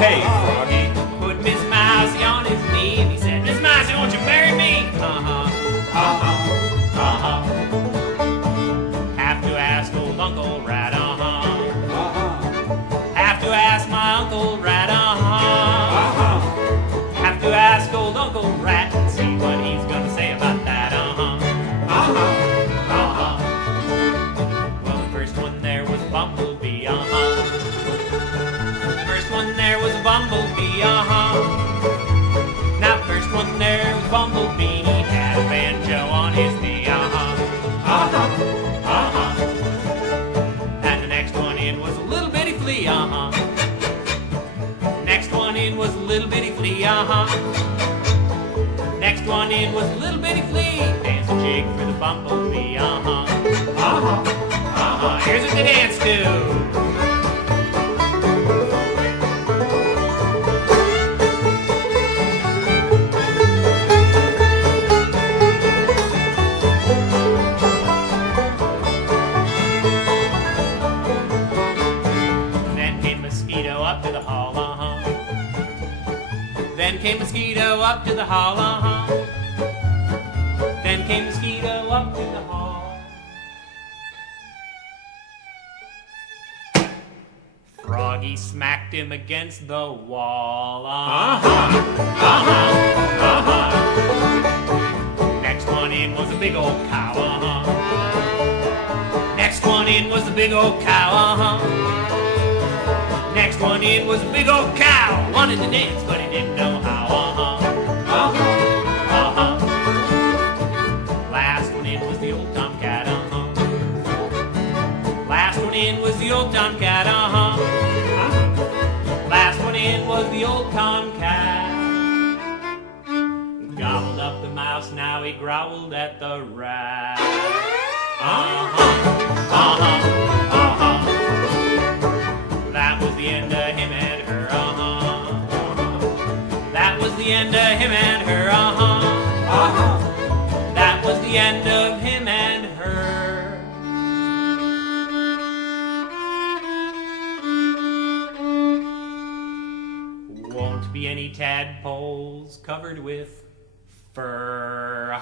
hey, Froggy. Put Miss Mousy on his knee and he said, Miss Mousy, won't you marry me? Have to ask old Uncle Rat, Have to ask my Uncle Rat, Have to ask old Uncle Rat and see what he's gonna say about that, Well, the first one there was Bumblebee, First one there was a Bumblebee, Now first one there was Bumblebee, he had a banjo on his knee, And the next one in was a little bitty flea, Next one in was a little bitty flea, Next one in was a little bitty flea, dance a jig for the Bumblebee, Here's what they dance to. Up to the hall, Then came Mosquito up to the hall, Then came Mosquito up to the hall. Froggy smacked him against the wall, Next one in was a big old cow, Next one in was a big old cow, Next one in was a big old cow. Wanted to dance, but he didn't know how. Last one in was the old tomcat. Last one in was the old tomcat. Last one in was the old tomcat. Gobbled up the mouse, now he growled at the rat. That was the end of him and her, That was the end of him and her, That was the end of him and her. Won't be any tadpoles covered with fur,